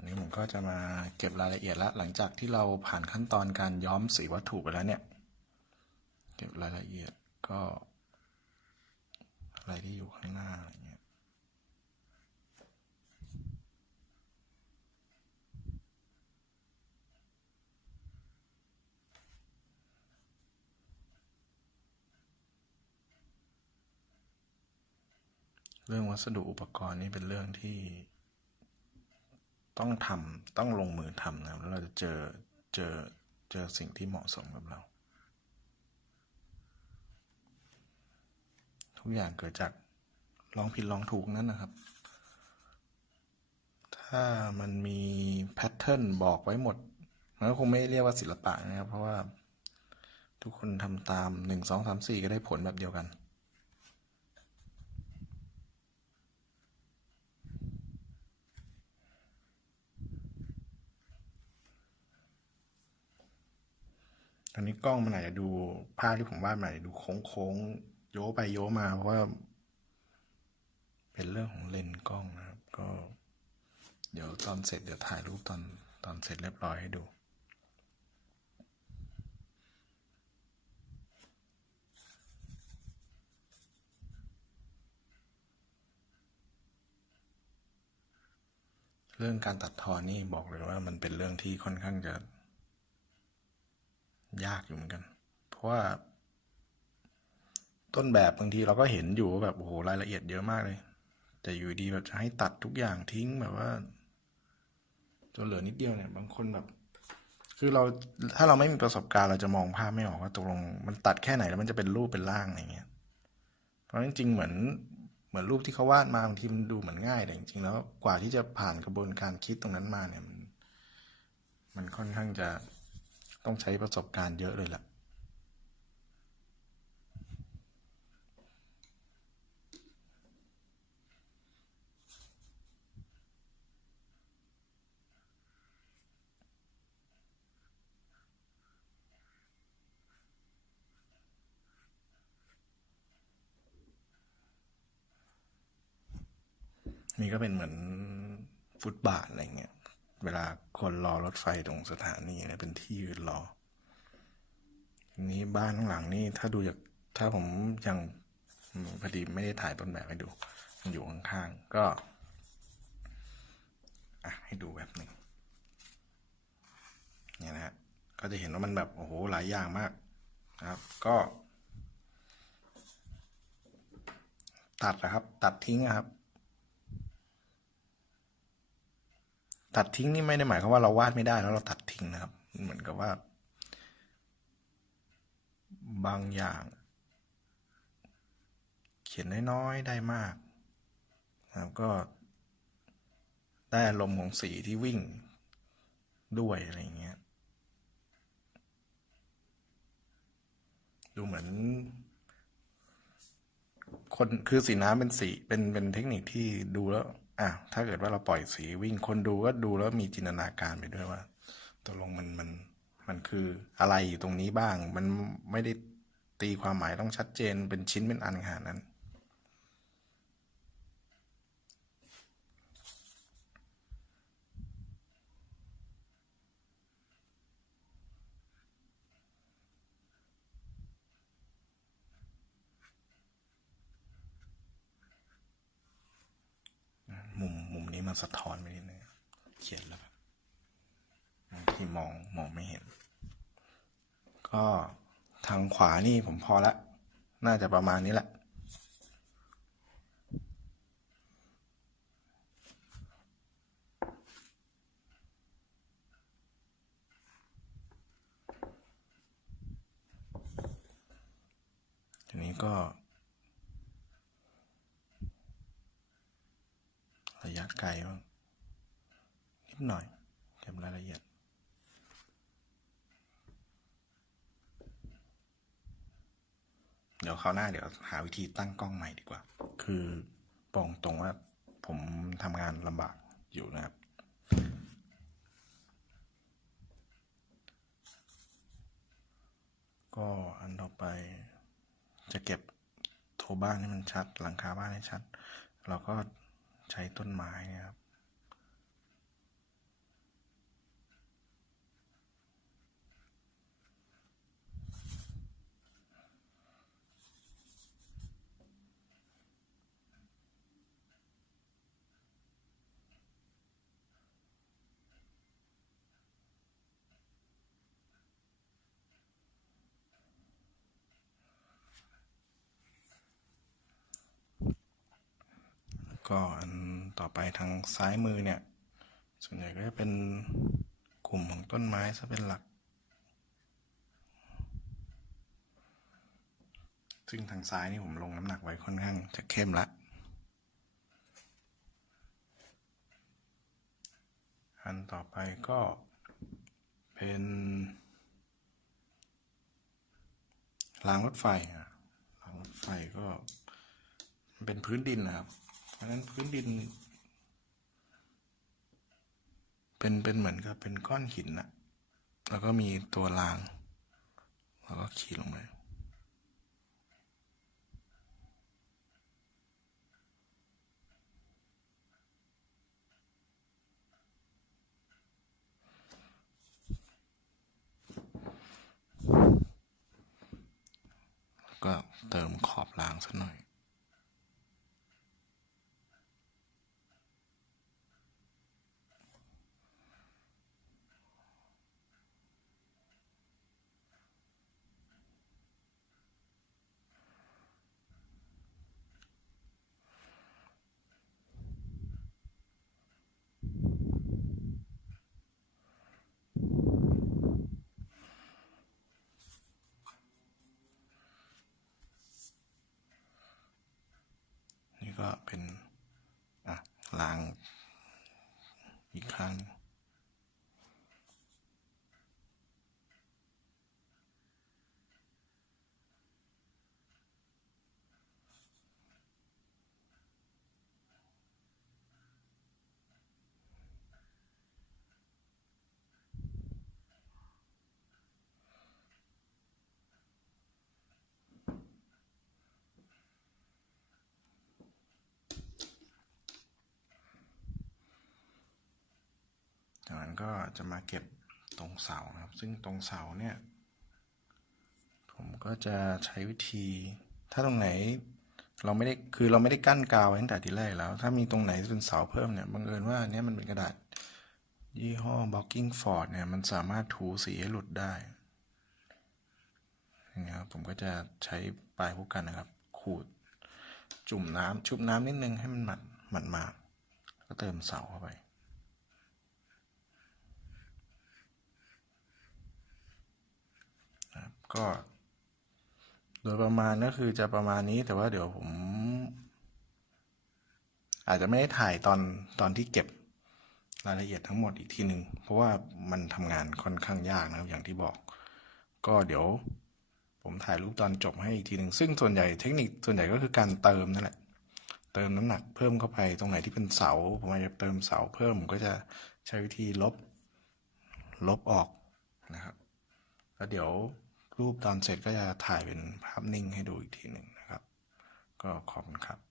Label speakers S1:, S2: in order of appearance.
S1: อันนี้ผมก็จะมาเก็บรายละเอียดแล้วหลังจากที่เราผ่านขั้นตอนการย้อมสีวัตถุไปแล้วเนี่ย เก็บรายละเอียดก็ อะไรที่อยู่ข้างหน้าอะไรเงี้ยเรื่องวัสดุอุปกรณ์นี่เป็นเรื่องที่ ต้องทำต้องลงมือทำนะครับแล้วเราจะเจอเจอเจอสิ่งที่เหมาะสมกับเรา ทุกอย่างเกิดจากลองผิดลองถูกนั่นนะครับ ถ้ามันมีแพทเทิร์นบอกไว้หมดมันก็คงไม่เรียกว่าศิลปะนะครับ เพราะว่าทุกคนทำตามหนึ่งสองสามสี่ก็ได้ผลแบบเดียวกัน อนนี้กล้องมันอาจจะดูภาพที่ผมวาดมันอาจจะดูโค้งโค้งโยไปโยมาเพราะว่า เป็นเรื่องของเลนส์กล้องนะครับ ก็ เดี๋ยวตอนเสร็จเดี๋ยวถ่ายรูปตอนตอนเสร็จเรียบร้อยให้ดูเรื่องการตัดทอนนี่บอกเลยว่ามันเป็นเรื่องที่ค่อนข้างจะ ยากอยู่เหมือนกัน เพราะว่า ต้นแบบบางทีเราก็เห็นอยู่ว่าแบบโอ้โหรายละเอียดเยอะมากเลย แต่อยู่ดีแบบจะให้ตัดทุกอย่างทิ้งแบบว่าจนเหลือนิดเดียวเนี่ย บางคนแบบ คือเราถ้าเราไม่มีประสบการณ์เราจะมองภาพไม่ออกว่าตกลงมันตัดแค่ไหนแล้วมันจะเป็นรูปเป็นร่างอะไรเงี้ย เพราะจริงๆเหมือนเหมือนรูปที่เขาวาดมาบางทีมันดูเหมือนง่ายแต่จริงๆแล้วกว่าที่จะผ่านกระบวนการคิดตรงนั้นมาเนี่ย มันมันค่อนข้างจะ ต้องใช้ประสบการณ์เยอะเลยแหละนี่ก็เป็นเหมือนฟุตบาทอะไรเงี้ย เวลาคนรอรถไฟตรงสถานีเนี่ยเป็นที่ยืนรอ นี้บ้านข้างหลังนี่ถ้าดูจากถ้าผมยังพอดีไม่ได้ถ่ายต้นแบบให้ดู มันอยู่ข้างๆ ก็อะให้ดูแบบหนึ่งเนี่ยนะฮะก็จะเห็นว่ามันแบบโอ้โหหลายอย่างมากนะครับ ก็ ตัดนะครับ ตัดทิ้งนะครับ ตัดทิ้งนี่ไม่ได้หมายความว่าเราวาดไม่ได้แล้วเราตัดทิ้งนะครับ เหมือนกับว่า บางอย่าง เขียนน้อยๆได้มากนะครับก็ได้อารมณ์ของสีที่วิ่งด้วยอะไรเงี้ย ดูเหมือน คนคือสีน้ำเป็นสีเป็นเป็นเทคนิคที่ดูแล้ว อะถ้าเกิดว่าเราปล่อยสีวิ่งคนดูก็ดูแล้วมีจินตนาการไปด้วยว่าตกลงมันมันมันคืออะไรอยู่ตรงนี้บ้าง มันไม่ได้ตีความหมายต้องชัดเจนเป็นชิ้นเป็นอันขนาดนั้น มุ มันสะท้อนไปนิดนึงเขียนแล้วแบบบางทีมองมองไม่เห็น ก็ทางขวานี่ผมพอละ น่าจะประมาณนี้แหละ ทีนี้ก็ ระยะไกลบ้างนิดหน่อยเก็บรายละเอียด เดี๋ยวคราวหน้าเดี๋ยวหาวิธีตั้งกล้องใหม่ดีกว่า คือบอกตรงว่าผมทำงานลำบากอยู่นะครับก็อันต่อไปจะเก็บโทรบ้านให้มันชัด หลังคาบ้านให้ชัด เราก็ ใช้ต้นไม้นะครับ ก็อัน ต่อไปทางซ้ายมือเนี่ย ส่วนใหญ่ก็จะเป็นกลุ่มของต้นไม้ซะเป็นหลัก ซึ่งทางซ้ายนี่ผมลงน้ำหนักไว้ค่อนข้างจะเข้มละอันต่อไปก็เป็นรางรถไฟอะรางรถไฟก็เป็นพื้นดินนะครับ เพราะฉะนั้นพื้นดิน เป็นเป็นเหมือนกับเป็นก้อนหินนะแล้วก็มีตัวราง แล้วก็ขีดลงไปแล้วก็เติมขอบรางสักหน่อย นี่ ก็เป็นอะรางอีกครั้ง ก็จะมาเก็บตรงเสานะครับ ซึ่งตรงเสาเนี่ย ผมก็จะใช้วิธี ถ้าตรงไหนเราไม่ได้คือเราไม่ได้กั้นกาวไว้ตั้งแต่ทีแรกแล้ว ถ้ามีตรงไหนเป็นเสาเพิ่มเนี่ยบังเอิญว่าอันเนี้ยมันเป็นกระดาษ ยี่ห้อ Blocking Ford เนี่ยมันสามารถถูสีให้หลุดได้อย่างเงี้ยครับผมก็จะใช้ปลายผู้กันนะครับ ขูดจุ่มน้ำชุบน้ำนิดนึงให้มันหมัดหมัดมากก็เติมเสาเข้าไป นะครับ ก็ โดยประมาณก็คือจะประมาณนี้แต่ว่าเดี๋ยวผม อาจจะไม่ได้ถ่ายตอนตอนที่เก็บรายละเอียดทั้งหมดอีกทีหนึ่งเพราะว่ามันทำงานค่อนข้างยากนะครับอย่างที่บอก ก็เดี๋ยว ผมถ่ายรูปตอนจบให้อีกทีหนึ่งซึ่งส่วนใหญ่เทคนิคส่วนใหญ่ก็คือการเติมนั่นแหละ เติมน้ำหนักเพิ่มเข้าไปตรงไหนที่เป็นเสา ผมอาจจะเติมเสาเพิ่มผมก็จะใช้วิธีลบ ลบออกนะครับ แล้วเดี๋ยว รูปตอนเสร็จก็จะถ่ายเป็นภาพนิ่งให้ดูอีกทีหนึ่งนะครับ ก็ขอบคุณครับ